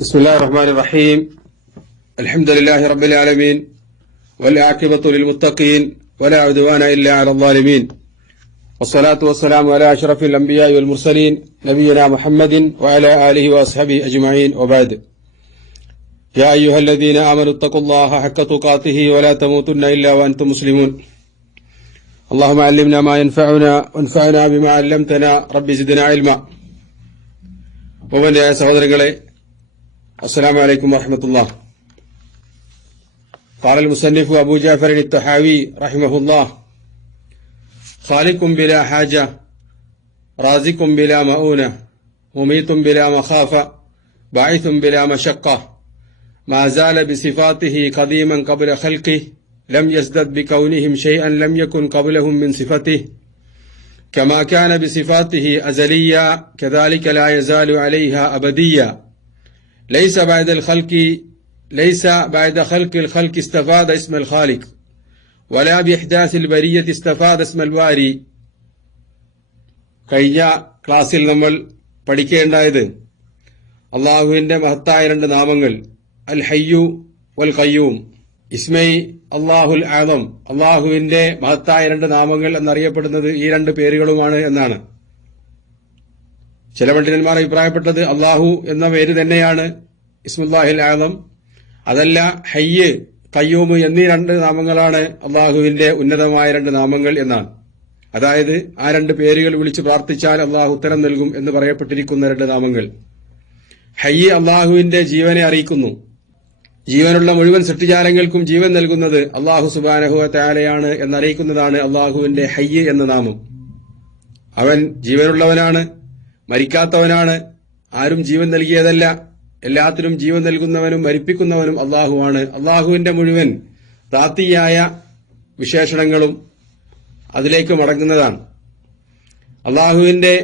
بسم الله الرحمن الرحيم. الحمد لله رب العالمين والعاقبة للمتقين ولا عدوان إلا على الظالمين، والصلاة والسلام على أشرف الأنبياء والمرسلين نبينا محمد وعلى آله وأصحابه أجمعين، وبعد. يا أيها الذين آمنوا اتقوا الله حق تقاته ولا تموتن إلا وأنتم مسلمون. اللهم علمنا ما ينفعنا وانفعنا بما علمتنا رب زدنا علما. ومن സഹോദരങ്ങളെ, السلام عليكم ورحمة الله. قال المصنف أبو جعفر الطحاوي رحمه الله: خالق بلا حاجة، رازق بلا مؤونة، مميت بلا مخافة، باعث بلا مشقة، ما زال بصفاته قديما قبل خلقه، لم يزدد بكونهم شيئا لم يكن قبلهم من صفته، كما كان بصفاته أزليا كذلك لا يزال عليها أبديا. ليس بعد خلق الخلق استفاد اسم الخالق، ولا بإحداث البرية استفاد اسم الباري. കഴിഞ്ഞ ക്ലാസ്സിൽ നമ്മൾ പഠിക്കേണ്ടത് അള്ളാഹുവിന്റെ മഹത്തായ രണ്ട് നാമങ്ങൾ അൽ ഹയ്യു വൽ ഖയ്യൂം. ഇസ്മൈ അള്ളാഹുൽ ആദം, അള്ളാഹുവിന്റെ മഹത്തായ രണ്ട് നാമങ്ങൾ എന്നറിയപ്പെടുന്നത് ഈ രണ്ട് പേരുകളുമാണ് എന്നാണ്. ചില പണ്ഡിതന്മാർ അഭിപ്രായപ്പെട്ടത് അള്ളാഹു എന്ന പേര് തന്നെയാണ് ഇസ്മുല്ലാഹിൽ ആദം, അതല്ല ഹയ്യ് ഖയ്യൂം എന്നീ രണ്ട് നാമങ്ങളാണ് അള്ളാഹുവിന്റെ ഉന്നതമായ രണ്ട് നാമങ്ങൾ എന്നാണ്. അതായത് ആ രണ്ട് പേരുകൾ വിളിച്ച് പ്രാർത്ഥിച്ചാൽ അള്ളാഹു ഉത്തരം നൽകും എന്ന് പറയപ്പെട്ടിരിക്കുന്ന രണ്ട് നാമങ്ങൾ. ഹയ്യ് അള്ളാഹുവിന്റെ ജീവനെ അറിയിക്കുന്നു. ജീവനുള്ള മുഴുവൻ സൃഷ്ടിജാലങ്ങൾക്കും ജീവൻ നൽകുന്നത് അള്ളാഹു സുബ്ഹാനഹു വ തആലയാണ് എന്നറിയിക്കുന്നതാണ് അള്ളാഹുവിന്റെ ഹയ്യ് എന്ന നാമം. അവൻ ജീവനുള്ളവനാണ്, മരിക്കാത്തവനാണ്, ആരും ജീവൻ നൽകിയതല്ല. എല്ലാത്തിനും ജീവൻ നൽകുന്നവനും മരിപ്പിക്കുന്നവനും അള്ളാഹുവാണ്. അള്ളാഹുവിന്റെ മുഴുവൻ ദാത്തിയായ വിശേഷണങ്ങളും അതിലേക്ക് മടങ്ങുന്നതാണ്. അള്ളാഹുവിന്റെ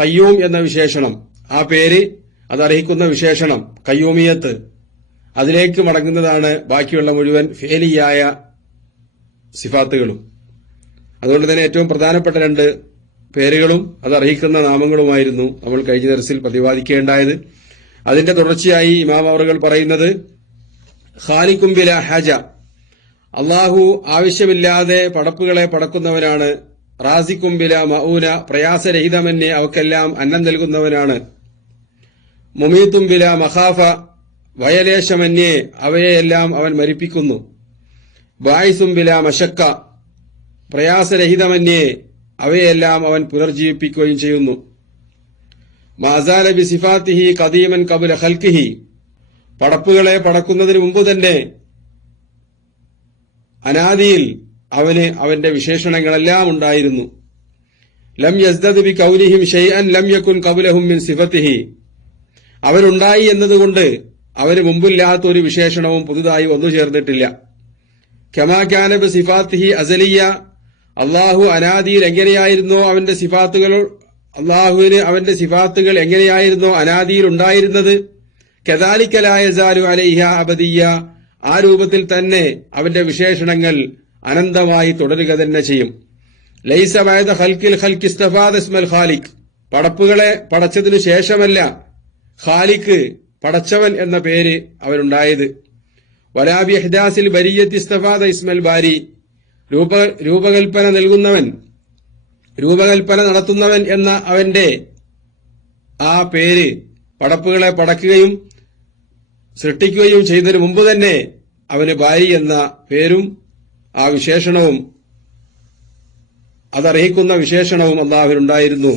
ഖയ്യൂം എന്ന വിശേഷണം, ആ പേര് അതർഹിക്കുന്ന വിശേഷണം ഖയ്യൂമിയത്ത്, അതിലേക്ക് മടങ്ങുന്നതാണ് ബാക്കിയുള്ള മുഴുവൻ ഫേലിയായ സിഫാത്തുകളും. അതുകൊണ്ട് തന്നെ ഏറ്റവും പ്രധാനപ്പെട്ട രണ്ട് പേരുകളും അതർഹിക്കുന്ന നാമങ്ങളുമായിരുന്നു നമ്മൾ കഴിഞ്ഞ ദർസിൽ പ്രതിപാദിക്കേണ്ടായത്. അതിന്റെ തുടർച്ചയായി ഇമാം അവറുകൾ പറയുന്നത് ഖാലിഖും ബിലാ ഹാജ, അള്ളാഹു ആവശ്യമില്ലാതെ പടപ്പുകളെ പടക്കുന്നവനാണ്. റാസിഖും ബിലാ മഊന, പ്രയാസരഹിതമെന്നെ അവക്കെല്ലാം അന്നം നൽകുന്നവനാണ്. മുമീത്തും ബിലാ മഖാഫ, ഭയലേശമന്യേ അവയെല്ലാം അവൻ മരിപ്പിക്കുന്നു. ബായിസും ബിലാ മശക്ക, പ്രയാസരഹിതമന്യേ അവയെല്ലാം അവൻ പുനർജീവിപ്പിക്കുകയും ചെയ്യുന്നു. മാസാല ബി സിഫാത്തിഹി ഖദീമൻ ഖബല ഖൽഖിഹി, പടപ്പുകളെ പടക്കുന്നതിന് മുമ്പ് തന്നെ അനാദിയിൽ അവന് അവന്റെ വിശേഷണങ്ങളെല്ലാം ഉണ്ടായിരുന്നു. ലം യസ്ദദ് ബി കൗലിഹിം ഷൈഅൻ ലം യകുൻ ഖബലഹും മിൻ സിഫത്തിഹി, അവരുണ്ടായി എന്നതുകൊണ്ട് അവന് മുമ്പില്ലാത്ത ഒരു വിശേഷണവും പുതുതായി വന്നു ചേർന്നിട്ടില്ല. കമാ കാന ബി സിഫാത്തിഹി അസലിയ, അള്ളാഹു അനാദിയിൽ എങ്ങനെയായിരുന്നോ അവന്റെ സിഫാത്തുകൾ, അള്ളാഹുവിന് അവന്റെ സിഫാത്തുകൾ എങ്ങനെയായിരുന്നോ അനാദിയിൽ ഉണ്ടായിരുന്നത്, കദാലിക ലാ യസാലു അലൈഹ അബദിയ, ആ രൂപത്തിൽ തന്നെ അവന്റെ വിശേഷണങ്ങൾ അനന്തമായി തുടരുക തന്നെ ചെയ്യും. ലൈസ ബഅദ ഖൽഖിൽ ഖൽഖി ഇസ്തഫാദ ഇസ്മൽ ഖാലിഖ്, പടപ്പുകളെ പടച്ചതിനു ശേഷമല്ല ഖാലിഖ് പടച്ചവൻ എന്ന പേര് അവനുണ്ടായത്. വലാ ബി ഇഹ്ദാസിൽ ബരിയത്തി ഇസ്തഫാദ ഇസ്മൽ ബാരി, രൂപകൽപ്പന നൽകുന്നവൻ, രൂപകൽപ്പന നടത്തുന്നവൻ എന്ന അവന്റെ ആ പേര് പടപ്പുകളെ പടക്കുകയും സൃഷ്ടിക്കുകയും ചെയ്തതിനു മുമ്പ് തന്നെ അവന് ബാരി എന്ന പേരും ആ വിശേഷണവും അതർഹിക്കുന്ന വിശേഷണവും അല്ലാഹുവിനുണ്ടായിരുന്നു.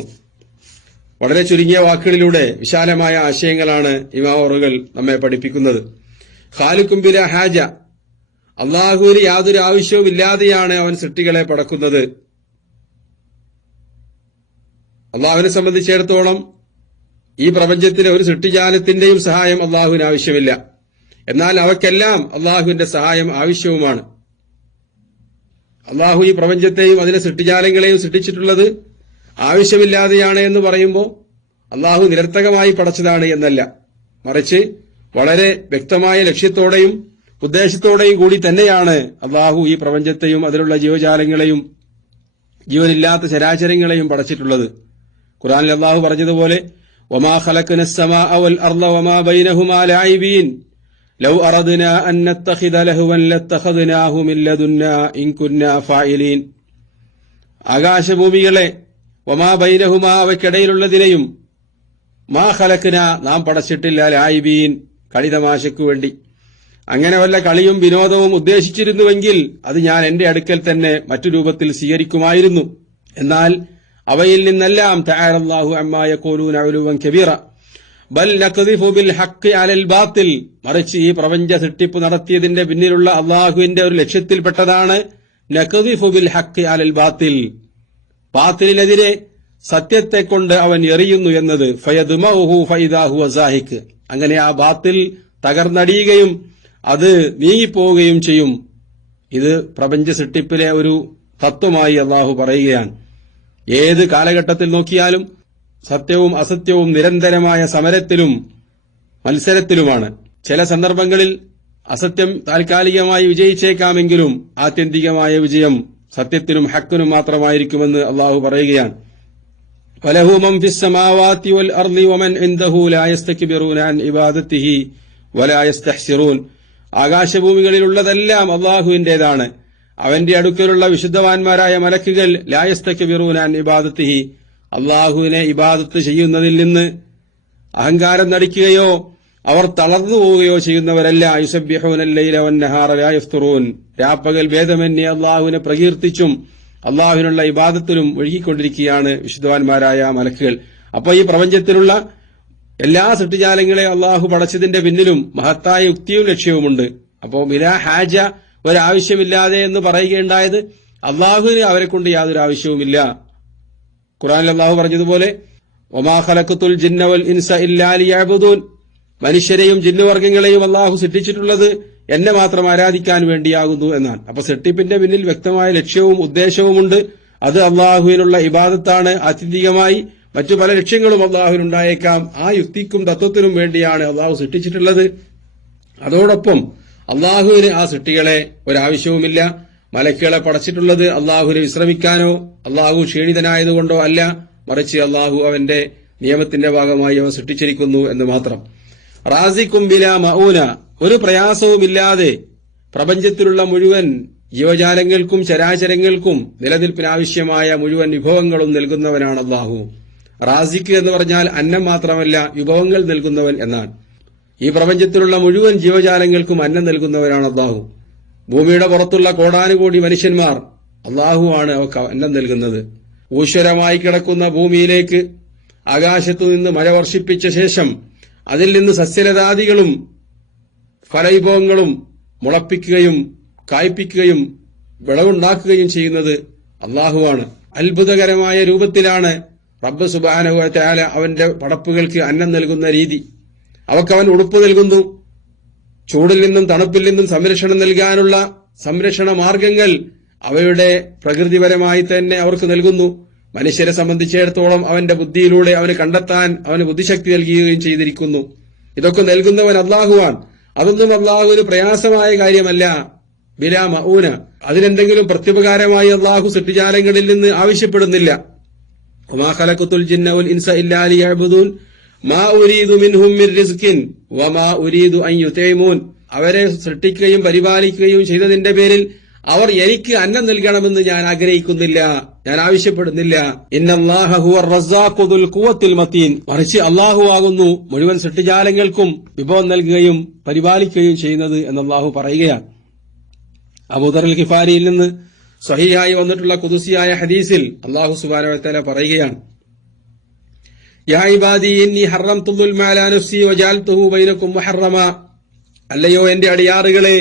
വളരെ ചുരുങ്ങിയ വാക്കുകളിലൂടെ വിശാലമായ ആശയങ്ങളാണ് ഇമാം അവറുകൾ നമ്മെ പഠിപ്പിക്കുന്നത്. ഖാലിഖും ബിലാ ഹാജ, അള്ളാഹുവിന് യാതൊരു ആവശ്യവും ഇല്ലാതെയാണ് അവൻ സൃഷ്ടികളെ പടക്കുന്നത്. അള്ളാഹുവിനെ സംബന്ധിച്ചിടത്തോളം ഈ പ്രപഞ്ചത്തിലെ ഒരു സൃഷ്ടിജാലത്തിന്റെയും സഹായം അള്ളാഹുവിന് ആവശ്യമില്ല. എന്നാൽ അവയ്ക്കെല്ലാം അള്ളാഹുവിന്റെ സഹായം ആവശ്യവുമാണ്. അള്ളാഹു ഈ പ്രപഞ്ചത്തെയും അതിലെ സൃഷ്ടിജാലങ്ങളെയും സൃഷ്ടിച്ചിട്ടുള്ളത് ആവശ്യമില്ലാതെയാണ് എന്ന് പറയുമ്പോൾ അള്ളാഹു നിരർത്ഥകമായി പടച്ചതാണ് എന്നല്ല, മറിച്ച് വളരെ വ്യക്തമായ ലക്ഷ്യത്തോടെയും ഉദ്ദേശത്തോടെയും കൂടി തന്നെയാണ് അള്ളാഹു ഈ പ്രപഞ്ചത്തെയും അതിലുള്ള ജീവജാലങ്ങളെയും ജീവനില്ലാത്ത ചരാചരങ്ങളെയും പടച്ചിട്ടുള്ളത്. ഖുർആനിൽ അള്ളാഹു പറഞ്ഞതുപോലെ വമാ ഖലഖ്ന അസ്സമാഅ വൽ അർള വമാ ബൈനഹുമാ ലഈബീൻ ലൗ അറദ്നാ അൻ നത്തഖിദ ലഹവൻ ലത്തഖദ്നാഹു മിൻ ലദുന്നാ ഇൻ കുന്നാ ഫാഇലീൻ. ആകാശഭൂമികളെ, വമാ ബൈനഹുമാ അവയ്ക്കിടയിലുള്ളതിനെയും, മാ ഖലഖ്ന നാം പടച്ചിട്ടില്ല, ലഈബീൻ കളിതമാശയ്ക്കു വേണ്ടി. അങ്ങനെ വല്ല കളിയും വിനോദവും ഉദ്ദേശിച്ചിരുന്നുവെങ്കിൽ അത് ഞാൻ എന്റെ അടുക്കൽ തന്നെ മറ്റു രൂപത്തിൽ സ്വീകരിക്കുമായിരുന്നു. എന്നാൽ അവയിൽ നിന്നെല്ലാം തആലല്ലാഹു അമ്മാ യഖൂലൂന ഉലുവൻ കബീറ ബൽ നഖ്ദിഫു ബിൽ ഹഖ് അലൽ ബാത്തിൽ. മറിച്ച് ഈ പ്രപഞ്ച സൃഷ്ടിപ്പ് നടത്തിയതിന്റെ പിന്നിലുള്ള അള്ളാഹുവിന്റെ ഒരു ലക്ഷ്യത്തിൽപ്പെട്ടതാണ് നഖ്ദിഫു ബിൽ ഹഖ് അലൽ ബാത്തിൽ, ബാത്തിലിനെതിരെ സത്യത്തെ കൊണ്ട് അവൻ എറിയുന്നു എന്നത്. ഫയദ്മഉഹു ഫഇദാ ഹുവ സാഹിഖ്. അങ്ങനെ ആ ബാത്തിൽ തകർന്നടിയുകയും അത് നീങ്ങിപ്പോവുകയും ചെയ്യും. ഇത് പ്രപഞ്ച സൃഷ്ടിപ്പിലെ ഒരു തത്വമായി അള്ളാഹു പറയുകയാണ്. ഏത് കാലഘട്ടത്തിൽ നോക്കിയാലും സത്യവും അസത്യവും നിരന്തരമായ സമരത്തിലും മത്സരത്തിലുമാണ്. ചില സന്ദർഭങ്ങളിൽ അസത്യം താൽക്കാലികമായി വിജയിച്ചേക്കാമെങ്കിലും ആത്യന്തികമായ വിജയം സത്യത്തിനും ഹക്കിനും മാത്രമായിരിക്കുമെന്ന് അള്ളാഹു പറയുകയാണ്. വലഹു മൻ ഫിസ് സമാവാതി വൽ അർളി വമൻ ഇൻദഹു ലാ യസ്തക്ബിറൂന അൻ ഇബാദത്തിഹി വലാ യസ്തഹ്സിറൂൻ. ആകാശഭൂമികളിലുള്ളതെല്ലാം അള്ളാഹുവിന്റേതാണ്. അവന്റെ അടുക്കലുള്ള വിശുദ്ധവാന്മാരായ മലക്കുകൾ ലാ യസ്തക്ബിറൂന അൻ ഇബാദത്തിഹി, അള്ളാഹുവിനെ ഇബാദത്ത് ചെയ്യുന്നതിൽ നിന്ന് അഹങ്കാരം നടിക്കുകയോ അവർ തളർന്നു പോവുകയോ ചെയ്യുന്നവരല്ല. യുസബ്ബിഹൂനൽ ലൈല വന്നഹാറ ലാ യഫ്തുറൂൻ. രാപ്പകൽ ഭേദമന്യേ അള്ളാഹുവിനെ പ്രകീർത്തിച്ചും അള്ളാഹുവിനുള്ള ഇബാദത്തിലും ഒഴുകിക്കൊണ്ടിരിക്കുകയാണ് വിശുദ്ധവാന്മാരായ മലക്കുകൾ. അപ്പോൾ ഈ പ്രപഞ്ചത്തിലുള്ള എല്ലാ സൃഷ്ടിജാലങ്ങളെ അള്ളാഹു പടച്ചതിന്റെ പിന്നിലും മഹത്തായ യുക്തിയും ലക്ഷ്യവുമുണ്ട്. അപ്പോൾ ബിലാ ഹാജ, ഒരാവശ്യമില്ലാതെ എന്ന് പറയുകയുണ്ടായത് അള്ളാഹുവിന് അവരെ കൊണ്ട് യാതൊരു ആവശ്യവുമില്ല. ഖുർആനിൽ അള്ളാഹു പറഞ്ഞതുപോലെ വമാ ഖലഖ്തുൽ ജിന്ന വൽ ഇൻസ ഇല്ലാ ലിയഅ്ബുദൂൻ. മനുഷ്യരെയും ജിന്നുവർഗ്ഗങ്ങളെയും അള്ളാഹു സൃഷ്ടിച്ചിട്ടുള്ളത് എന്നെ മാത്രം ആരാധിക്കാൻ വേണ്ടിയാകുന്നു എന്നാണ്. അപ്പൊ സൃഷ്ടിപ്പിന്റെ പിന്നിൽ വ്യക്തമായ ലക്ഷ്യവും ഉദ്ദേശവുമുണ്ട്. അത് അള്ളാഹുവിനുള്ള ഇബാദത്താണ്. ആത്യന്തികമായി മറ്റു പല ലക്ഷ്യങ്ങളും അള്ളാഹുവിനുണ്ടായേക്കാം. ആ യുക്തിക്കും തത്വത്തിനും വേണ്ടിയാണ് അള്ളാഹു സൃഷ്ടിച്ചിട്ടുള്ളത്. അതോടൊപ്പം അള്ളാഹുവിന് ആ സൃഷ്ടികളെ ഒരാവശ്യവുമില്ല. മലക്കുകളെ പടച്ചിട്ടുള്ളത് അള്ളാഹുവിനെ വിശ്രമിക്കാനോ അള്ളാഹു ക്ഷീണിതനായതുകൊണ്ടോ അല്ല, മറിച്ച് അള്ളാഹു അവന്റെ നിയമത്തിന്റെ ഭാഗമായി അവൻ സൃഷ്ടിച്ചിരിക്കുന്നു എന്ന് മാത്രം. റാസിക്കും ബിലാ മഊന, ഒരു പ്രയാസവുമില്ലാതെ പ്രപഞ്ചത്തിലുള്ള മുഴുവൻ ജീവജാലങ്ങൾക്കും ചരാചരങ്ങൾക്കും നിലനിൽപ്പിനാവശ്യമായ മുഴുവൻ വിഭവങ്ങളും നൽകുന്നവനാണ് അള്ളാഹു. റാസിക്ക് എന്ന് പറഞ്ഞാൽ അന്നം മാത്രമല്ല, വിഭവങ്ങൾ നൽകുന്നവൻ എന്നാണ്. ഈ പ്രപഞ്ചത്തിലുള്ള മുഴുവൻ ജീവജാലങ്ങൾക്കും അന്നം നൽകുന്നവനാണ് അള്ളാഹു. ഭൂമിയുടെ പുറത്തുള്ള കോടാനുകോടി മനുഷ്യന്മാർ അള്ളാഹുവാണ് അവർക്ക് അന്നം നൽകുന്നത്. ഊശ്വരമായി കിടക്കുന്ന ഭൂമിയിലേക്ക് ആകാശത്തുനിന്ന് മഴ വർഷിപ്പിച്ച ശേഷം അതിൽ നിന്ന് സസ്യലതാദികളും ഫലവിഭവങ്ങളും മുളപ്പിക്കുകയും കായ്പിക്കുകയും വിളവുണ്ടാക്കുകയും ചെയ്യുന്നത് അള്ളാഹുവാണ്. അത്ഭുതകരമായ രൂപത്തിലാണ് റബ്ബ് സുബ്ഹാനഹു വ തആല അവന്റെ പടപ്പുകൾക്ക് അന്നം നൽകുന്ന രീതി. അവക്കവൻ ഉടുപ്പ് നൽകുന്നു. ചൂടിൽ നിന്നും തണുപ്പിൽ നിന്നും സംരക്ഷണം നൽകാനുള്ള സംരക്ഷണ മാർഗങ്ങൾ അവയുടെ പ്രകൃതിപരമായി തന്നെ അവർക്ക് നൽകുന്നു. മനുഷ്യരെ സംബന്ധിച്ചിടത്തോളം അവന്റെ ബുദ്ധിയിലൂടെ അവന് കണ്ടെത്താൻ അവന് ബുദ്ധിശക്തി നൽകുകയും ചെയ്തിരിക്കുന്നു. ഇതൊക്കെ നൽകുന്നവൻ അള്ളാഹുവാൻ. അതൊന്നും അള്ളാഹുവിന് പ്രയാസമായ കാര്യമല്ല. ബിലാ മഊന, അതിനെന്തെങ്കിലും പ്രത്യുപകാരമായി അള്ളാഹു സൃഷ്ടിജാലങ്ങളിൽ നിന്ന് ആവശ്യപ്പെടുന്നില്ല. വമാ ഖലഖ്തുൽ ജിന്ന വൽ ഇൻസ ഇല്ലാ ലിയഅ്ബുദൂൻ മാ ഉരീദു മിൻഹും മിർ റിസ്കിൻ വമാ ഉരീദു അൻ യുതൈമൂൻ. അവരെ സൃഷ്ടിക്കുകയും പരിപാലിക്കുകയും ചെയ്തതിന്റെ പേരിൽ അവർ എനിക്ക് അന്നം നൽകണമെന്ന് ഞാൻ ആഗ്രഹിക്കുന്നില്ല, ഞാൻ ആവശ്യപ്പെടുന്നില്ല. ഇന്നല്ലാഹ ഹുവർ റസ്സാഖു ദുൽ ഖുവ്വത്തിൽ മതീൻ. മറിച്ച് അള്ളാഹു ആകുന്നു മുഴുവൻ സൃഷ്ടിജാലങ്ങൾക്കും വിഭവം നൽകുകയും പരിപാലിക്കുകയും ചെയ്യുന്നത് എന്ന് അള്ളാഹു പറയുകയാണ്. അബൂദർ അൽ ഗിഫാരിയിൽ നിന്ന് സ്വഹീഹായി വന്നിട്ടുള്ള ഖുദ്സിയായ ഹദീസിൽ അള്ളാഹു സുബ്ഹാനഹു വ തആല പറയുകയാണ്, യാ ഇബാദി ഇന്നി ഹറംതു ദുൽമ അലാ നഫ്സി വജഅൽതുഹു ബൈനകും മുഹറമ. അല്ലയോ എന്റെ അടിയാറുകളെ,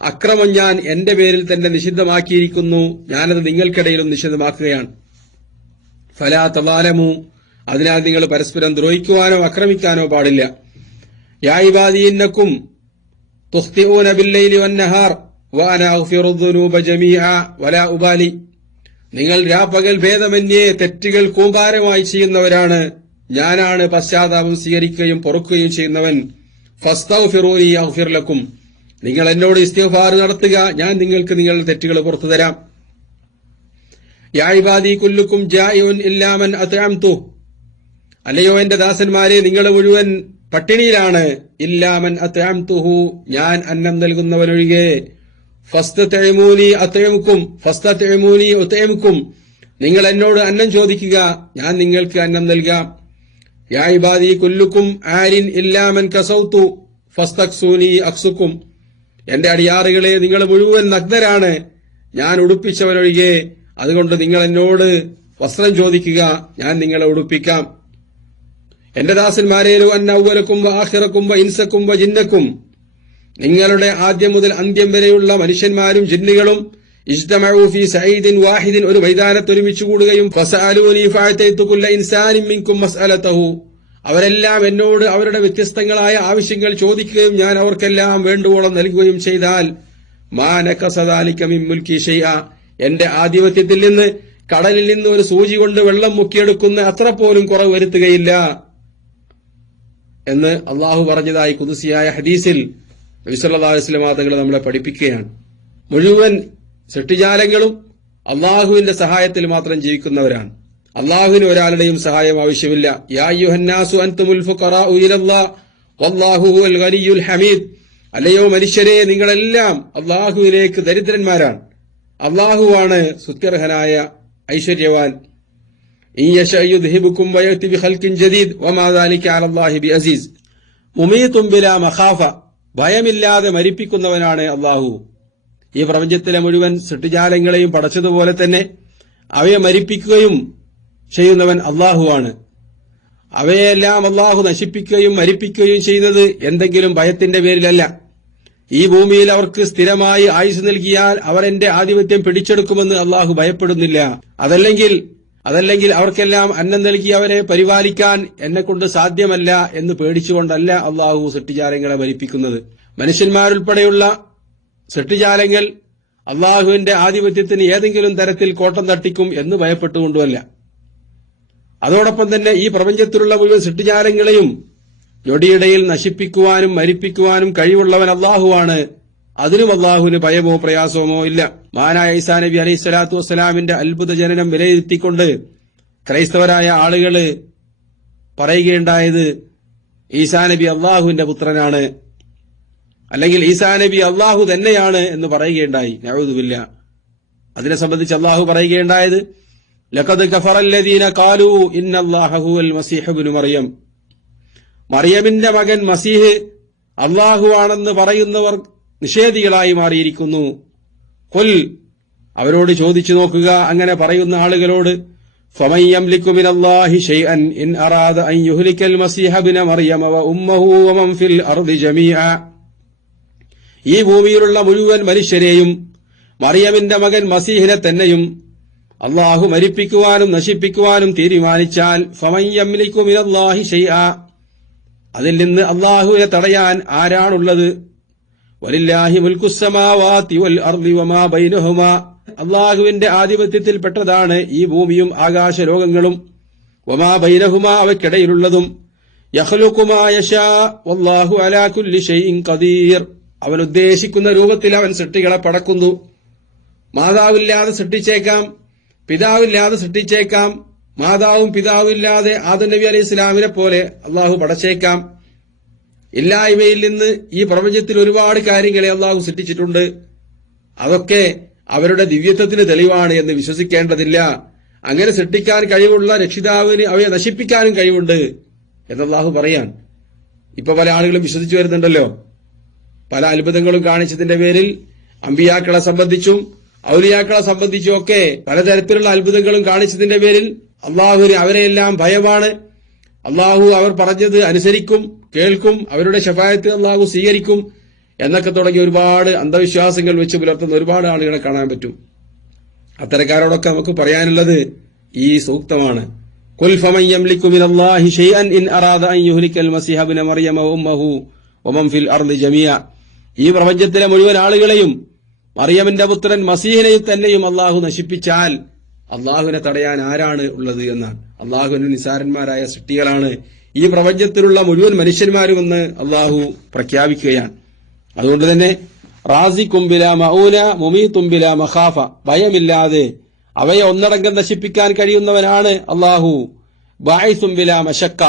അക്രമം ഞാൻ എന്റെ പേരിൽ തന്നെ നിഷിദ്ധമാക്കിയിരിക്കുന്നു, ഞാനത് നിങ്ങൾക്കിടയിലും നിഷിദ്ധമാക്കുകയാണ്. ഫലാ തളാലമു, അതിനാൽ നിങ്ങൾ പരസ്പരം ദ്രോഹിക്കുവാനോ ആക്രമിക്കാനോ പാടില്ല. യാ ഇബാദി ഇന്നകും തുഖ്തിഊന ബില്ലൈലി വന്നഹാർ വഅന അഗ്ഫിറു ദുനൂബ ജമീഅ വലാ ഉബാലി. നിങ്ങൾ രാപ്പകൽ ഭേദമന്യേ തെറ്റുകൾ കൂമ്പാരമായി ചെയ്യുന്നവരാണ്, ഞാനാണ് പശ്ചാത്താപം സ്വീകരിക്കുകയും പൊറുക്കുകയും ചെയ്യുന്നവൻ. ഫസ്തഗ്ഫിറൂനി അഗ്ഫിർ ലക്കും. നിങ്ങൾ എന്നോട് ഇസ്തിഗ്ഫാർ നടത്തുക, ഞാൻ നിങ്ങൾക്ക് നിങ്ങളുടെ തെറ്റുകൾ പുറത്തു തരാം. യാ ഇബാദി കുല്ലുക്കും ജായിഉൻ ഇല്ലാ മൻ അത്അംതു. അല്ലയോ എന്റെ ദാസന്മാരെ, നിങ്ങൾ മുഴുവൻ പട്ടിണിയിലാണ്. ഇല്ലാമൻ അത്അംതുഹു, ഞാൻ അന്നം നൽകുന്നവരൊഴികെ. ഫസ്തതഇമൂനി അത്അമുക്കും ഫസ്തതഇമൂനി ഉത്അമുക്കും, നിങ്ങൾ എന്നോട് അന്നം ചോദിക്കുക, ഞാൻ നിങ്ങൾക്ക് അന്നം നൽകാം. യാ ഇബാദി കുല്ലുക്കും ആരിൻ ഇല്ലാമൻ കസൗതു ഫസ്തക്സൂനി അക്സുക്കും, എന്റെ അടിയാറുകളെ, നിങ്ങൾ മുഴുവൻ നഗ്നരാണ്, ഞാൻ ഉടുപ്പിച്ചവരൊഴികെ. അതുകൊണ്ട് നിങ്ങൾ എന്നോട് വസ്ത്രം ചോദിക്കുക, ഞാൻ നിങ്ങളെ ഉടുപ്പിക്കാം. എന്റെ ദാസന്മാരെ, അന്നൗവലക്കും ആഖിറക്കും ഇൻസക്കും ജിന്നക്കും, നിങ്ങളുടെ ആദ്യം മുതൽ അന്ത്യം വരെയുള്ള മനുഷ്യന്മാരും ജിന്നുകളും ഇജ്തമഉ ഫീ സഈദിൻ വാഹിദിൻ, ഒരു മൈതാനത്ത് ഒരുമിച്ച് കൂടുകയും ഫസഅലൂനി ഫഅതൈതു കുല്ല ഇൻസാനിൻ മിൻകും മസ്അലതഹു, അവരെല്ലാം എന്നോട് അവരുടെ വ്യത്യസ്തങ്ങളായ ആവശ്യങ്ങൾ ചോദിക്കുകയും ഞാൻ അവർക്കെല്ലാം വേണ്ടുവോളം നൽകുകയും ചെയ്താൽ മാ നഖസ ദാലിക മിൻ മുൽക്കി ശൈഅ, എന്റെ ആധിപത്യത്തിൽ നിന്ന് കടലിൽ നിന്ന് ഒരു സൂചി കൊണ്ട് വെള്ളം മുക്കിയെടുക്കുന്ന അത്ര പോലും കുറവ് വരുത്തുകയില്ല എന്ന് അള്ളാഹു പറഞ്ഞതായി ഖുദ്സിയായ ഹദീസിൽ നബി സല്ലല്ലാഹു അലൈഹി വസല്ലം തങ്ങൾ നമ്മളെ പഠിപ്പിക്കുകയാണ്. മുഴുവൻ സൃഷ്ടിജാലങ്ങളും അള്ളാഹുവിന്റെ സഹായത്തിൽ മാത്രം ജീവിക്കുന്നവരാണ്. അള്ളാഹുവിന് ഒരാളുടെയും സഹായം ആവശ്യമില്ല. യാ അയ്യുഹന്നാസു അൻതുമുൽ ഫുഖറാഉ ഇലല്ലാഹ് വല്ലാഹു ഹുവൽ ഗനിയ്യുൽ ഹമീദ്, അല്ലയോ മനുഷ്യരെ, നിങ്ങളെല്ലാം അള്ളാഹുവിലേക്ക് ദരിദ്രന്മാരാണ്, അള്ളാഹുവാണ് സ്തുത്യർഹനായ ഐശ്വര്യവാൻ. ഇൻ യശഅ യുദ്ഹിബുക്കും വയഅതി ബിഖൽഖിൻ ജദീദ് വമാ ദാലിക അലല്ലാഹി ബിഅസീസ്. മുമീതും ബിലാ മഖാഫ, ഭയമില്ലാതെ മരിപ്പിക്കുന്നവനാണ് അള്ളാഹു. ഈ പ്രപഞ്ചത്തിലെ മുഴുവൻ സൃഷ്ടിജാലങ്ങളെയും പടച്ചതുപോലെ തന്നെ അവയെ മരിപ്പിക്കുകയും ചെയ്യുന്നവൻ അള്ളാഹുവാണ്. അവയെല്ലാം അള്ളാഹു നശിപ്പിക്കുകയും മരിപ്പിക്കുകയും ചെയ്യുന്നത് എന്തെങ്കിലും ഭയത്തിന്റെ പേരിലല്ല. ഈ ഭൂമിയിൽ അവർക്ക് സ്ഥിരമായി ആയുസ് നൽകിയാൽ അവർ എന്റെ ആധിപത്യം പിടിച്ചെടുക്കുമെന്ന് അള്ളാഹു ഭയപ്പെടുന്നില്ല. അതല്ലെങ്കിൽ അവർക്കെല്ലാം അന്നം നൽകി അവരെ പരിപാലിക്കാൻ എന്നെക്കൊണ്ട് സാധ്യമല്ല എന്ന് പേടിച്ചുകൊണ്ടല്ല അള്ളാഹു സൃഷ്ടിജാലങ്ങളെ മരിപ്പിക്കുന്നത്. മനുഷ്യന്മാരുൾപ്പെടെയുള്ള സൃഷ്ടിജാലങ്ങൾ അള്ളാഹുവിന്റെ ആധിപത്യത്തിന് ഏതെങ്കിലും തരത്തിൽ കോട്ടം തട്ടിക്കും എന്ന് ഭയപ്പെട്ടുകൊണ്ടുമല്ല. അതോടൊപ്പം തന്നെ ഈ പ്രപഞ്ചത്തിലുള്ള മുഴുവൻ സൃഷ്ടിജാലങ്ങളെയും ഞൊടിയിടയിൽ നശിപ്പിക്കുവാനും മരിപ്പിക്കുവാനും കഴിവുള്ളവൻ അള്ളാഹുവാണ്. അതിനും അള്ളാഹുവിന് ഭയമോ പ്രയാസമോ ഇല്ല. മഹാനായ ഈസാ നബി അലൈഹി സ്വലാത്തു വസ്സലാമിന്റെ അത്ഭുത ജനനം വിലയിരുത്തിക്കൊണ്ട് ക്രൈസ്തവരായ ആളുകള് പറയുകയുണ്ടായത് ഈസാ നബി അള്ളാഹുവിന്റെ പുത്രനാണ്, അല്ലെങ്കിൽ ഈസാ നബി അള്ളാഹു തന്നെയാണ് എന്ന് പറയുകയുണ്ടായി. നഊദു ബില്ലാഹ്. അതിനെ സംബന്ധിച്ച് അള്ളാഹു പറയുകയുണ്ടായത് ലഖദ് കഫറല്ലദീന ഖാലൂ ഇന്നല്ലാഹ ഹുവൽ മസീഹ് ഇബ്നു മറിയം, മറിയമിന്റെ മകൻ മസീഹ് അള്ളാഹുവാണെന്ന് പറയുന്നവർ നിഷേധികളായി മാറിയിരിക്കുന്നു. ഖുൽ, അവരോട് ചോദിച്ചു നോക്കുക, അങ്ങനെ പറയുന്ന ആളുകളോട്, ഫമൻ യംലികു മിനല്ലാഹി ശൈഅൻ ഇൻ അറാദ അൻ യുഹ്ലികൽ മസീഹ ഇബ്ന മറിയമ വ ഉമ്മഹു വമൻ ഫിൽ അർദി ജമീഅ, ഈ ഭൂമിയിലുള്ള മുഴുവൻ മനുഷ്യരെയും മറിയമിന്റെ മകൻ മസീഹിനെ തന്നെയും അള്ളാഹു മരിപ്പിക്കുവാനും നശിപ്പിക്കുവാനും തീരുമാനിച്ചാൽ ഫമൻ യംലികു മിനല്ലാഹി ശൈഅ, അതിൽ നിന്ന് അള്ളാഹുവിനെ തടയാൻ ആരാണുള്ളത്? വലില്ലാഹി മുൽക്കുസ് സമാവാതി വൽ അർളി വമാ ബൈനഹുമാ, അള്ളാഹുവിന്റെ ആധിപത്യത്തിൽപ്പെട്ടതാണ് ഈ ഭൂമിയും ആകാശലോകങ്ങളും. വമാ ബൈനഹുമാ, അവയ്ക്കിടയിലുള്ളതും. യഖ്ലുഖു മാ യശാ വല്ലാഹു അലാ കുല്ലി ഷൈഇൻ ഖദീർ, അവൻ ഉദ്ദേശിക്കുന്ന രൂപത്തിൽ അവൻ സൃഷ്ടികളെ പടക്കുന്നു. മാതാവില്ലാതെ സൃഷ്ടിച്ചേക്കാം, പിതാവില്ലാതെ സൃഷ്ടിച്ചേക്കാം. മാതാവും പിതാവില്ലാതെ ആദം നബി അലൈഹി ഇസ്ലാമിനെ പോലെ അള്ളാഹു പടച്ചേക്കാം. ഇല്ലായ്മയിൽ നിന്ന് ഈ പ്രപഞ്ചത്തിൽ ഒരുപാട് കാര്യങ്ങളെ അള്ളാഹു സൃഷ്ടിച്ചിട്ടുണ്ട്. അതൊക്കെ അവരുടെ ദിവ്യത്വത്തിന് തെളിവാണ് എന്ന് വിശ്വസിക്കേണ്ടതില്ല. അങ്ങനെ സൃഷ്ടിക്കാൻ കഴിവുള്ള രക്ഷിതാവിന് അവയെ നശിപ്പിക്കാനും കഴിവുണ്ട് എന്ന് അള്ളാഹു പറയാൻ. ഇപ്പൊ പല ആളുകളും വിശ്വസിച്ചു വരുന്നുണ്ടല്ലോ. പല അത്ഭുതങ്ങളും കാണിച്ചതിന്റെ പേരിൽ അമ്പിയാക്കളെ സംബന്ധിച്ചും ഔലിയാക്കളെ സംബന്ധിച്ചും ഒക്കെ പലതരത്തിലുള്ള അത്ഭുതങ്ങളും കാണിച്ചതിന്റെ പേരിൽ അള്ളാഹുവിന് അവരെയെല്ലാം ഭയമാണ്. അള്ളാഹു അവർ പറഞ്ഞത് അനുസരിക്കും, കേൾക്കും, അവരുടെ ശഫായത്ത് അള്ളാഹു സ്വീകരിക്കും എന്നൊക്കെ തുടങ്ങി ഒരുപാട് അന്ധവിശ്വാസങ്ങൾ വെച്ച് പുലർത്തുന്ന ഒരുപാട് ആളുകളെ കാണാൻ പറ്റും. അത്തരക്കാരോടൊക്കെ നമുക്ക് പറയാനുള്ളത് ഈ സൂക്തമാണ്. ഖുൽ ഫമൻ യംലികു മിനല്ലാഹി ശൈഅൻ ഇൻ അറാദ അൻ യുഹ്ലികൽ മസീഹ ഇബ്ന മറിയമ വഉമ്മഹു വമൻ ഫിൽ അർളി ജമീഅ, ഈ പ്രപഞ്ചത്തിലെ മുഴുവൻ ആളുകളെയും മറിയമിന്റെ പുത്രൻ മസീഹിനെയും തന്നെയും അള്ളാഹു നശിപ്പിച്ചാൽ അള്ളാഹുവിനെ തടയാൻ ആരാണ് ഉള്ളത് എന്നാണ്. അള്ളാഹുവിന് നിസാരന്മാരായ സൃഷ്ടികളാണ് ഈ പ്രപഞ്ചത്തിലുള്ള മുഴുവൻ മനുഷ്യന്മാരുമെന്ന് അള്ളാഹു പ്രഖ്യാപിക്കുകയാണ്. അതുകൊണ്ട് തന്നെ റാസിഖും ബിലാ മഊന മുമീതും ബിലാ മഖാഫ, ഭയമില്ലാതെ അവയെ ഒന്നടങ്കം നശിപ്പിക്കാൻ കഴിയുന്നവനാണ് അള്ളാഹു. ബായിസും ബിലാ മശക്ക,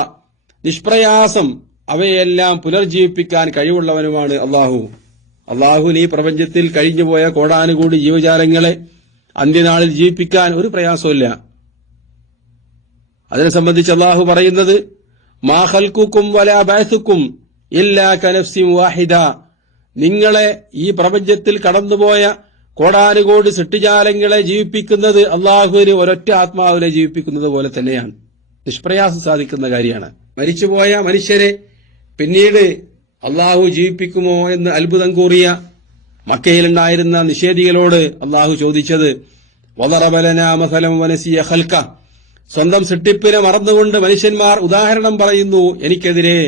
നിഷ്പ്രയാസം അവയെല്ലാം പുനർജീവിപ്പിക്കാൻ കഴിവുള്ളവനുമാണ് അള്ളാഹു. അള്ളാഹുവിന് ഈ പ്രപഞ്ചത്തിൽ കഴിഞ്ഞുപോയ കോടാനുകൂടി ജീവജാലങ്ങളെ അന്ത്യനാളിൽ ജീവിപ്പിക്കാൻ ഒരു പ്രയാസമില്ല. അതിനെ സംബന്ധിച്ച് അള്ളാഹു പറയുന്നത്, മാ ഖൽഖുക്കും വലാ ബഅസുക്കും ഇല്ലാ കനഫ്സിൻ വാഹിദ, നിങ്ങളെ ഈ പ്രപഞ്ചത്തിൽ കടന്നുപോയ കോടാനുകോടി സൃഷ്ടിജാലങ്ങളെ ജീവിപ്പിക്കുന്നത് അള്ളാഹുവിന് ഒരൊറ്റ ആത്മാവിനെ ജീവിപ്പിക്കുന്നത് പോലെ തന്നെയാണ്. നിഷ്പ്രയാസം സാധിക്കുന്ന കാര്യമാണ്. മരിച്ചുപോയ മനുഷ്യരെ പിന്നീട് അള്ളാഹു ജീവിപ്പിക്കുമോ എന്ന് അത്ഭുതം കൂറിയ മക്കയിലുണ്ടായിരുന്ന നിഷേധികളോട് അള്ളാഹു ചോദിച്ചത്, വദറബ ലനാ മസലൻ വനസിയ ഖൽഖ, സ്വന്തം സൃഷ്ടിപ്പിനെ മറന്നുകൊണ്ട് മനുഷ്യന്മാർ ഉദാഹരണം പറയുന്നു എനിക്കെതിരെ.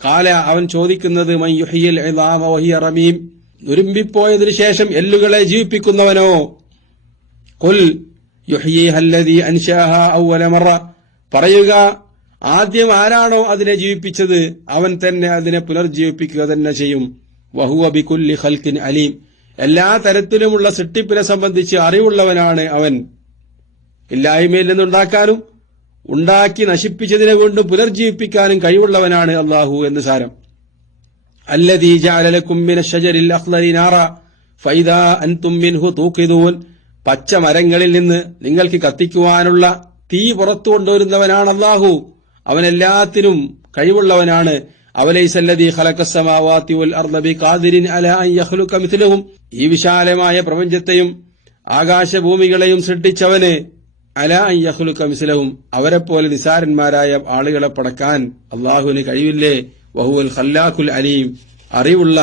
ഖാല, അവൻ ചോദിക്കുന്നത്, മൻ യുഹ്യിൽ ഇദാമ വഹിയ റമീം, നുരുമ്പിപ്പോയതിനു ശേഷം എല്ലുകളെ ജീവിപ്പിക്കുന്നവനോ? ഖുൽ യുഹ്യിഹാ അല്ലദീ അൻശാഹാ അവ്വല മറ, പറയുക, ആദ്യം ആരാണോ അതിനെ ജീവിപ്പിച്ചത് അവൻ തന്നെ അതിനെ പുനർജീവിപ്പിക്കുക തന്നെ ചെയ്യും. വഹുവ ബികുല്ലി ഖൽഖിൻ അലീം, എല്ലാ തരത്തിലുമുള്ള സൃഷ്ടിപ്പിനെ സംബന്ധിച്ച് അറിവുള്ളവനാണ് അവൻ. ഇല്ലായ്മയിൽ നിന്നുണ്ടാക്കാനും ഉണ്ടാക്കി നശിപ്പിച്ചതിനെ കൊണ്ട് പുനർജീവിപ്പിക്കാനും കഴിവുള്ളവനാണ് അള്ളാഹു എന്ന് സാരം. അല്ലദീ ജഅല ലക്കും മിനശ് ശജരിൽ അഖ്ളരി നാറ ഫൈദാ അൻതും മിൻഹു തൂഖിദൂൻ, പച്ച മരങ്ങളിൽ നിന്ന് നിങ്ങൾക്ക് കത്തിക്കുവാനുള്ള തീ പുറത്തു കൊണ്ടുവരുന്നവനാണ് അള്ളാഹു. അവനെല്ലാത്തിനും കഴിവുള്ളവനാണ്. അവലൈസല്ലദീ ഖലഖസ് സമാവാതി വൽ അർള ബിഖാദിരിൻ അലാ അൻ യഖ്ലുക മിത്ലഹും, ഈ വിശാലമായ പ്രപഞ്ചത്തെയും ആകാശഭൂമികളെയും സൃഷ്ടിച്ചവന് അലാ അൻ യഖ്ലുക മിത്ലഹും, അവരെപ്പോലെ നിസാരന്മാരായ ആളുകളെ പടക്കാൻ അള്ളാഹുവിന് കഴിവില്ലേ? വഹുവൽ ഖല്ലാഖുൽ അലീം, അറിവുള്ള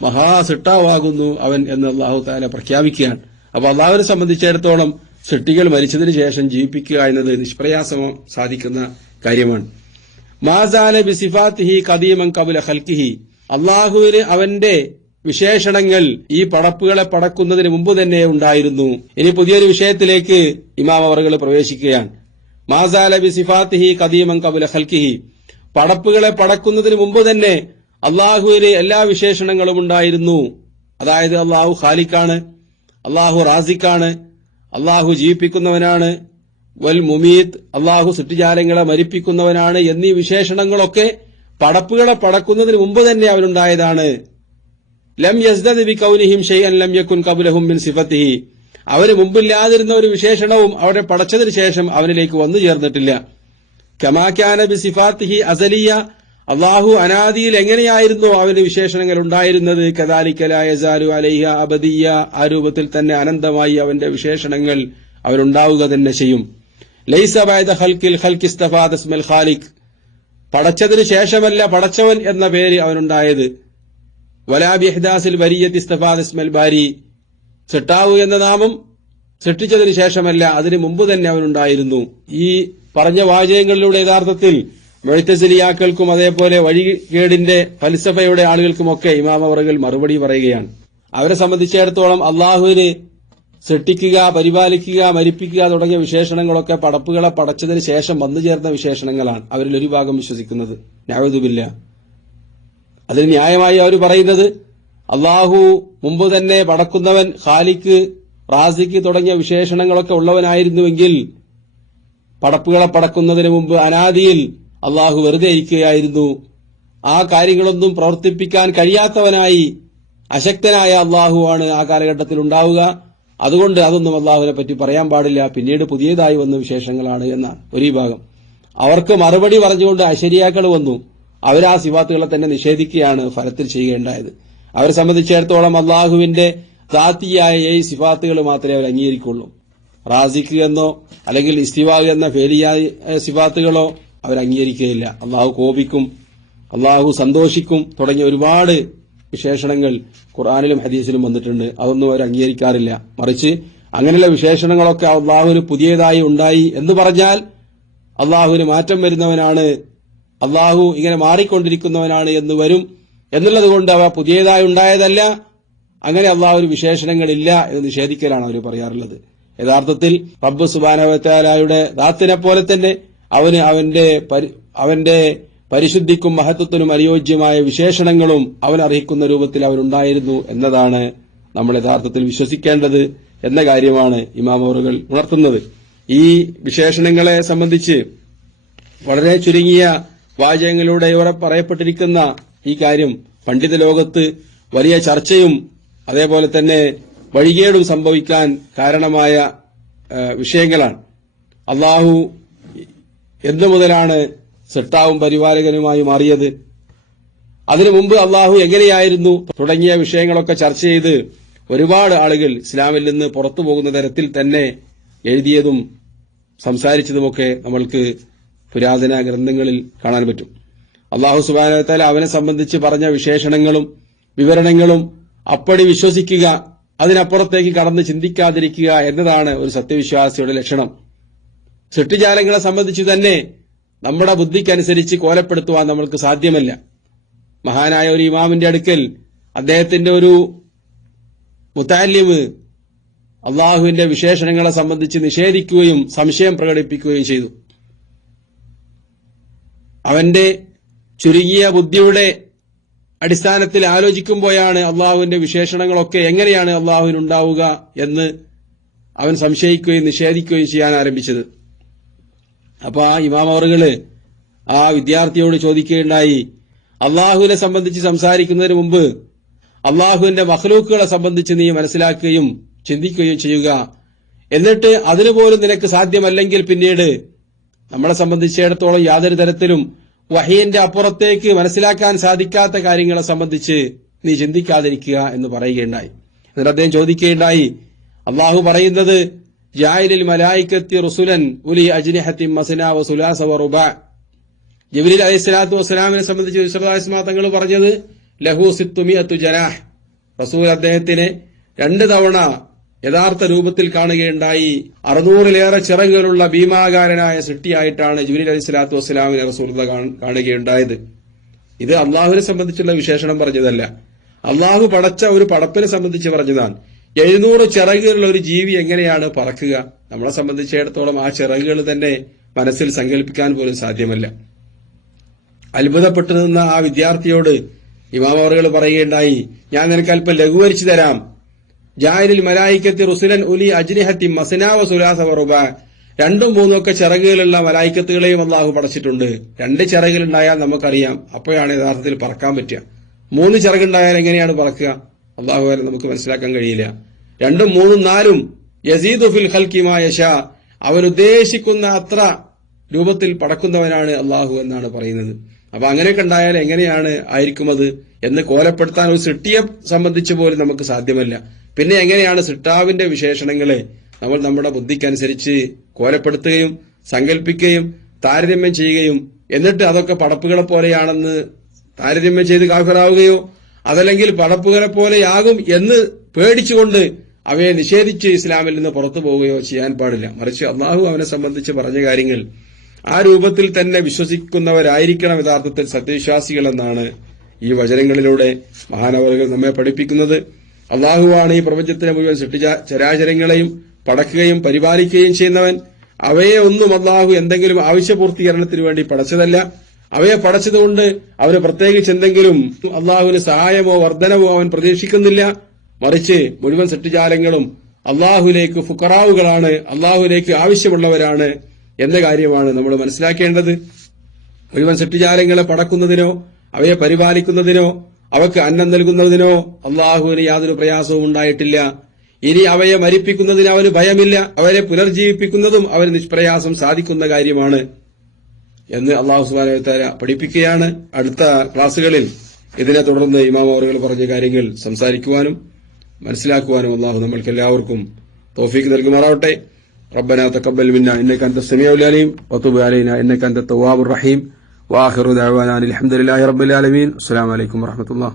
മഹാസൃഷ്ടാവാകുന്നു അവൻ എന്ന് അള്ളാഹു തആല പ്രഖ്യാപിക്കുകയാണ്. അപ്പൊ അള്ളാഹുവിനെ സംബന്ധിച്ചിടത്തോളം സൃഷ്ടികൾ മരിച്ചതിനു ശേഷം ജീവിപ്പിക്കുക എന്നത് നിഷ്പ്രയാസം സാധിക്കുന്ന കാര്യമാണ്. മാസാല ബിസിഫാത്തിഹി ഖദീമൻ ഖബ്ല ഖൽഖിഹി, അള്ളാഹുവിന് അവന്റെ വിശേഷണങ്ങൾ ഈ പടപ്പുകളെ പടക്കുന്നതിന് മുമ്പ് തന്നെ ഉണ്ടായിരുന്നു. ഇനി പുതിയൊരു വിഷയത്തിലേക്ക് ഇമാം അവറുകൾ പ്രവേശിക്കുകയാണ്. മാസാല ബിസിഫാത്തിഹി ഖദീമൻ ഖബ്ല ഖൽഖിഹി, പടപ്പുകളെ പടക്കുന്നതിന് മുമ്പ് തന്നെ അള്ളാഹുവിന് എല്ലാ വിശേഷണങ്ങളും ഉണ്ടായിരുന്നു. അതായത് അള്ളാഹു ഖാലിഖാണ്, അള്ളാഹു റാസിഖാണ്, അള്ളാഹു ജീവിപ്പിക്കുന്നവനാണ്, വൽ മുമീത്ത്, അള്ളാഹു സൃഷ്ടിജാലങ്ങളെ മരിപ്പിക്കുന്നവനാണ് എന്നീ വിശേഷണങ്ങളൊക്കെ പടപ്പുകളെ പടക്കുന്നതിന് മുമ്പ് തന്നെ അവനുണ്ടായതാണ്. ലം യസ്ദദ് ബികൗനിഹിം ഷൈഅൻ ലം യകുൻ ഖബ്ലഹും മിൻ സിഫത്തിഹി, അവന് മുമ്പില്ലാതിരുന്ന ഒരു വിശേഷണവും അവരെ പടച്ചതിനു ശേഷം അവനിലേക്ക് വന്നു ചേർന്നിട്ടില്ല. കമാ കാന ബിസിഫാത്തിഹി അസലിയ, അള്ളാഹു അനാദിയിൽ എങ്ങനെയായിരുന്നു അവന് വിശേഷണങ്ങൾ ഉണ്ടായിരുന്നത്, കദാലിക ലാ യസാലു അലൈഹ അബദിയ, ആ രൂപത്തിൽ തന്നെ അനന്തമായി അവന്റെ വിശേഷണങ്ങൾ അവനുണ്ടാവുക തന്നെ ചെയ്യും. ലൈസ ബഅദ ഖൽഖിൽ ഖൽഖി ഇസ്തഫാദ ഇസ്മൽ ഖാലിഖ്, പടച്ചതിനു ശേഷമല്ല പടച്ചവൻ എന്ന പേര് അവനുണ്ടായത്. വലാ ബിഇഹ്ദാസിൽ ബരിയത്തി ഇസ്തഫാദ ഇസ്മൽ ബാരി, സൃഷ്ടാവ് എന്ന നാമം സൃഷ്ടിച്ചതിനു ശേഷമല്ല അതിനു മുമ്പ് തന്നെ അവനുണ്ടായിരുന്നു. ഈ പറഞ്ഞ വാചകങ്ങളിലൂടെ യഥാർത്ഥത്തിൽ മുഅ്തസിലിയാക്കൾക്കും അതേപോലെ വഴികേടിന്റെ ഫൽസഫയുടെ ആളുകൾക്കുമൊക്കെ ഇമാം അവറുകൾ മറുപടി പറയുകയാണ്. അവരെ സംബന്ധിച്ചിടത്തോളം അള്ളാഹുവിന് സൃഷ്ടിക്കുക, പരിപാലിക്കുക, മരിപ്പിക്കുക തുടങ്ങിയ വിശേഷണങ്ങളൊക്കെ പടപ്പുകളെ പടച്ചതിന് ശേഷം വന്നു ചേർന്ന വിശേഷണങ്ങളാണ് അവരിൽ ഒരു ഭാഗം വിശ്വസിക്കുന്നത്. നഅൂദു ബില്ലാഹ്. അതിന് ന്യായമായി അവർ പറയുന്നത്, അള്ളാഹു മുമ്പ് തന്നെ പടക്കുന്നവൻ, ഖാലിഖ്, റാസിഖ് തുടങ്ങിയ വിശേഷണങ്ങളൊക്കെ ഉള്ളവനായിരുന്നുവെങ്കിൽ പടപ്പുകളെ പടക്കുന്നതിന് മുമ്പ് അനാദിയിൽ അള്ളാഹു വെറുതെ ഇരിക്കുകയായിരുന്നു. ആ കാര്യങ്ങളൊന്നും പ്രവർത്തിപ്പിക്കാൻ കഴിയാത്തവനായി അശക്തനായ അള്ളാഹുവാണ് ആ കാലഘട്ടത്തിൽ ഉണ്ടാവുക. അതുകൊണ്ട് അതൊന്നും അള്ളാഹുവിനെ പറ്റി പറയാൻ പാടില്ല, പിന്നീട് പുതിയതായി വന്ന വിശേഷങ്ങളാണ് എന്നാണ് ഒരു വിഭാഗം. അവർക്ക് മറുപടി പറഞ്ഞുകൊണ്ട് അശരിയാക്കൾ വന്നു. അവരാ സിഫാത്തുകളെ തന്നെ നിഷേധിക്കുകയാണ് ഫലത്തിൽ ചെയ്യേണ്ടായത്. അവരെ സംബന്ധിച്ചിടത്തോളം അള്ളാഹുവിന്റെ ദാത്തിയായ ഈ സിഫാത്തുകൾ മാത്രമേ അവർ അംഗീകരിക്കുള്ളൂ. റാസിഖ് എന്നോ അല്ലെങ്കിൽ ഇസ്തിവാ എന്ന ഫേലിയായ സിഫാത്തുകളോ അവർ അംഗീകരിക്കുകയില്ല. അള്ളാഹു കോപിക്കും, അള്ളാഹു സന്തോഷിക്കും തുടങ്ങിയ ഒരുപാട് വിശേഷണങ്ങൾ ഖുർആനിലും ഹദീസിലും വന്നിട്ടുണ്ട്. അതൊന്നും അവർ അംഗീകരിക്കാറില്ല. മറിച്ച് അങ്ങനെയുള്ള വിശേഷണങ്ങളൊക്കെ അള്ളാഹുവിന് പുതിയതായി ഉണ്ടായി എന്ന് പറഞ്ഞാൽ അള്ളാഹുവിന് മാറ്റം വരുന്നവനാണ്, അള്ളാഹു ഇങ്ങനെ മാറിക്കൊണ്ടിരിക്കുന്നവനാണ് എന്ന് വരും എന്നുള്ളത് കൊണ്ട് അവ പുതിയതായി ഉണ്ടായതല്ല, അങ്ങനെ അള്ളാഹുവിന് വിശേഷണങ്ങളില്ല എന്ന് നിഷേധിക്കലാണ് അവർ പറയാറുള്ളത്. യഥാർത്ഥത്തിൽ റബ്ബ് സുബ്ഹാനഹു വ തആലയുടെ ദാത്തിനെ പോലെ തന്നെ അവന് അവന്റെ പരിശുദ്ധിക്കും മഹത്വത്തിനും അനുയോജ്യമായ വിശേഷണങ്ങളും അവൻ അർഹിക്കുന്ന രൂപത്തിൽ അവനുണ്ടായിരുന്നു എന്നതാണ് നമ്മൾ യഥാർത്ഥത്തിൽ വിശ്വസിക്കേണ്ടത് എന്ന കാര്യമാണ് ഇമാം അവറുകൾ ഉണർത്തുന്നത്. ഈ വിശേഷണങ്ങളെ സംബന്ധിച്ച് വളരെ ചുരുങ്ങിയ വാചകങ്ങളിലൂടെ ഇവിടെ പറയപ്പെട്ടിരിക്കുന്ന ഈ കാര്യം പണ്ഡിത ലോകത്ത് വലിയ ചർച്ചയും അതേപോലെ തന്നെ വഴികേടും സംഭവിക്കാൻ കാരണമായ വിഷയങ്ങളാണ്. അള്ളാഹു എന്നു മുതലാണ് സൃഷ്ടാവും പരിപാലകനുമായി മാറിയത്, അതിനു മുമ്പ് അള്ളാഹു എങ്ങനെയായിരുന്നു തുടങ്ങിയ വിഷയങ്ങളൊക്കെ ചർച്ച ചെയ്ത് ഒരുപാട് ആളുകൾ ഇസ്ലാമിൽ നിന്ന് പുറത്തു പോകുന്ന തരത്തിൽ തന്നെ എഴുതിയതും സംസാരിച്ചതുമൊക്കെ നമ്മൾക്ക് പുരാതന ഗ്രന്ഥങ്ങളിൽ കാണാൻ പറ്റും. അള്ളാഹു സുബ്ഹാനഹു വ തആല അവനെ സംബന്ധിച്ച് പറഞ്ഞ വിശേഷണങ്ങളും വിവരണങ്ങളും അപ്പടി വിശ്വസിക്കുക, അതിനപ്പുറത്തേക്ക് കടന്ന് ചിന്തിക്കാതിരിക്കുക എന്നതാണ് ഒരു സത്യവിശ്വാസിയുടെ ലക്ഷണം. സൃഷ്ടിജാലങ്ങളെ സംബന്ധിച്ച് തന്നെ നമ്മുടെ ബുദ്ധിക്കനുസരിച്ച് കോലപ്പെടുത്തുവാൻ നമ്മൾക്ക് സാധ്യമല്ല. മഹാനായ ഒരു ഇമാമിന്റെ അടുക്കൽ അദ്ദേഹത്തിന്റെ ഒരു മുതഅല്ലിമ് അള്ളാഹുവിന്റെ വിശേഷണങ്ങളെ സംബന്ധിച്ച് നിഷേധിക്കുകയും സംശയം പ്രകടിപ്പിക്കുകയും ചെയ്തു. അവന്റെ ചുരുങ്ങിയ ബുദ്ധിയുടെ അടിസ്ഥാനത്തിൽ ആലോചിക്കുമ്പോഴാണ് അള്ളാഹുവിന്റെ വിശേഷണങ്ങളൊക്കെ എങ്ങനെയാണ് അള്ളാഹുവിനുണ്ടാവുക എന്ന് അവൻ സംശയിക്കുകയും നിഷേധിക്കുകയും ചെയ്യാൻ ആരംഭിച്ചത്. അപ്പൊ ആ ഇമാം അവറുകള് ആ വിദ്യാർത്ഥിയോട് ചോദിക്കുകയുണ്ടായി, അള്ളാഹുവിനെ സംബന്ധിച്ച് സംസാരിക്കുന്നതിന് മുമ്പ് അള്ളാഹുവിന്റെ മഖ്ലൂക്കുകളെ സംബന്ധിച്ച് നീ മനസ്സിലാക്കുകയും ചിന്തിക്കുകയും ചെയ്യുക. എന്നിട്ട് അതിനുപോലും നിനക്ക് സാധ്യമല്ലെങ്കിൽ പിന്നീട് നമ്മളെ സംബന്ധിച്ചിടത്തോളം യാതൊരു തരത്തിലും വഹീന്റെ അപ്പുറത്തേക്ക് മനസ്സിലാക്കാൻ സാധിക്കാത്ത കാര്യങ്ങളെ സംബന്ധിച്ച് നീ ചിന്തിക്കാതിരിക്കുക എന്ന് പറയുകയുണ്ടായി. എന്നിട്ട് അദ്ദേഹം ചോദിക്കുകയുണ്ടായി, അള്ളാഹു പറയുന്നത് ജാഇലിൽ മലായികത്തി റുസുലൻ ഉലി അജ്നിഹത്തിൻ മസ്നാ വസുലാസ വറുബാ. ജിബ്രീൽ അലൈഹിസ്സലാത്തു വസ്സലാമിനെ സംബന്ധിച്ച് റസൂലുള്ളാഹി തങ്ങൾ പറഞ്ഞത് ലഹു സിത്തുമിയത്തു ജനാഹ്. റസൂൽ അദ്ദേഹത്തിനെ 2 തവണ യഥാർത്ഥ രൂപത്തിൽ കാണുകയുണ്ടായി. 600-ലേറെ ചിറകുകളുള്ള ഭീമാകാരനായ സൃഷ്ടിയായിട്ടാണ് ജിബ്രീൽ അലൈഹിസ്സലാത്തു വസ്സലാമിനെ റസൂൽ കാണുകയുണ്ടായത്. ഇത് അള്ളാഹുവിനെ സംബന്ധിച്ചുള്ള വിശേഷണം പറഞ്ഞതല്ല, അള്ളാഹു പടച്ച ഒരു പടപ്പിനെ സംബന്ധിച്ച് പറഞ്ഞതാണ്. 700 ചിറകുകളുള്ള ഒരു ജീവി എങ്ങനെയാണ് പറക്കുക? നമ്മളെ സംബന്ധിച്ചിടത്തോളം ആ ചിറകുകൾ തന്നെ മനസ്സിൽ സങ്കല്പിക്കാൻ പോലും സാധ്യമല്ല. അത്ഭുതപ്പെട്ടു നിന്ന ആ വിദ്യാർത്ഥിയോട് ഇമാം അവറുകൾ പറയുകയുണ്ടായി, ഞാൻ നിനക്ക് അല്പം ലഘൂകരിച്ചു തരാം. ജാഇലിൽ മലായികത്തി റുസുലൻ ഉലി അജ്നിഹത്തി മസ്നാ വസുലാസ വറുബാ. 2ഉം 3ഉം ഒക്കെ ചിറകുകളുള്ള മലായികത്തുകളെയും അള്ളാഹു പടച്ചിട്ടുണ്ട്. 2 ചിറകുകളുണ്ടായാൽ നമുക്കറിയാം, അപ്പോഴാണ് യഥാർത്ഥത്തിൽ പറക്കാൻ പറ്റുക. 3 ചിറകുണ്ടായാൽ എങ്ങനെയാണ് പറക്കുക? അള്ളാഹു വരെ നമുക്ക് മനസ്സിലാക്കാൻ കഴിയില്ല. 2ഉം 3ഉം 4ഉം യസീദു ഫിൽ ഖൽഖി മാ യശാ. അവൻ ഉദ്ദേശിക്കുന്ന അത്ര രൂപത്തിൽ പടക്കുന്നവനാണ് അള്ളാഹു എന്നാണ് പറയുന്നത്. അപ്പൊ അങ്ങനെയൊക്കെ ഉണ്ടായാൽ എങ്ങനെയാണ് ആയിരിക്കുന്നത് എന്ന് കോലപ്പെടുത്താൻ ഒരു സൃഷ്ടിയെ സംബന്ധിച്ച് പോലും നമുക്ക് സാധ്യമല്ല. പിന്നെ എങ്ങനെയാണ് സൃഷ്ടാവിന്റെ വിശേഷണങ്ങളെ നമ്മൾ നമ്മുടെ ബുദ്ധിക്കനുസരിച്ച് കോലപ്പെടുത്തുകയും സങ്കല്പിക്കുകയും താരതമ്യം ചെയ്യുകയും എന്നിട്ട് അതൊക്കെ പടപ്പുകളെ പോലെയാണെന്ന് താരതമ്യം ചെയ്ത് കാഫിറാവുകയോ അതല്ലെങ്കിൽ പടപ്പുകളെ പോലെയാകും എന്ന് പേടിച്ചുകൊണ്ട് അവയെ നിഷേധിച്ച് ഇസ്ലാമിൽ നിന്ന് പുറത്തു പോവുകയോ ചെയ്യാൻ പാടില്ല. മറിച്ച് അള്ളാഹു അവനെ സംബന്ധിച്ച് പറഞ്ഞ കാര്യങ്ങൾ ആ രൂപത്തിൽ തന്നെ വിശ്വസിക്കുന്നവരായിരിക്കണം യഥാർത്ഥത്തിൽ സത്യവിശ്വാസികൾ എന്നാണ് ഈ വചനങ്ങളിലൂടെ മഹാനവറുകൾ നമ്മെ പഠിപ്പിക്കുന്നത്. അള്ളാഹുവാണ് ഈ പ്രപഞ്ചത്തിനെ മുഴുവൻ സൃഷ്ടിച്ച ചരാചരങ്ങളെയും പടക്കുകയും പരിപാലിക്കുകയും ചെയ്യുന്നവൻ. അവയെ ഒന്നും അള്ളാഹു എന്തെങ്കിലും ആവശ്യപൂർത്തീകരണത്തിന് വേണ്ടി പടച്ചതല്ല. അവയെ പടച്ചതുകൊണ്ട് അവന് പ്രത്യേകിച്ച് എന്തെങ്കിലും അള്ളാഹുവിന് സഹായമോ വർധനവോ അവൻ പ്രതീക്ഷിക്കുന്നില്ല. മറിച്ച് മുഴുവൻ സൃഷ്ടിജാലങ്ങളും അള്ളാഹുലേക്ക് ഫുഖറാവുകളാണ്, അള്ളാഹുലേക്ക് ആവശ്യമുള്ളവരാണ് എന്ന കാര്യമാണ് നമ്മൾ മനസ്സിലാക്കേണ്ടത്. മുഴുവൻ സൃഷ്ടിജാലങ്ങളെ പടക്കുന്നതിനോ അവയെ പരിപാലിക്കുന്നതിനോ അവക്ക് അന്നം നൽകുന്നതിനോ അള്ളാഹുവിന് യാതൊരു പ്രയാസവും ഉണ്ടായിട്ടില്ല. ഇനി അവയെ മരിപ്പിക്കുന്നതിന് അവന് ഭയമില്ല. അവരെ പുനർജീവിപ്പിക്കുന്നതും അവന് നിഷ്പ്രയാസം സാധിക്കുന്ന കാര്യമാണ് എന്ന് അള്ളാഹു സുബ്ഹാനഹു വ തആല പഠിപ്പിക്കുകയാണ്. അടുത്ത ക്ലാസുകളിൽ ഇതിനെ തുടർന്ന് ഇമാം അവറുകൾ പറഞ്ഞ കാര്യങ്ങൾ സംസാരിക്കുവാനും മനസ്സിലാക്കുവാനും അള്ളാഹു നമ്മൾക്ക് എല്ലാവർക്കും തൗഫീഖ് നൽകുമാറാവട്ടെ. ربنا تقبل منا إنك أنت السميع العليم وتب علينا إنك أنت التواب الرحيم وآخر دعوانا الحمد لله رب العالمين. السلام عليكم ورحمة الله.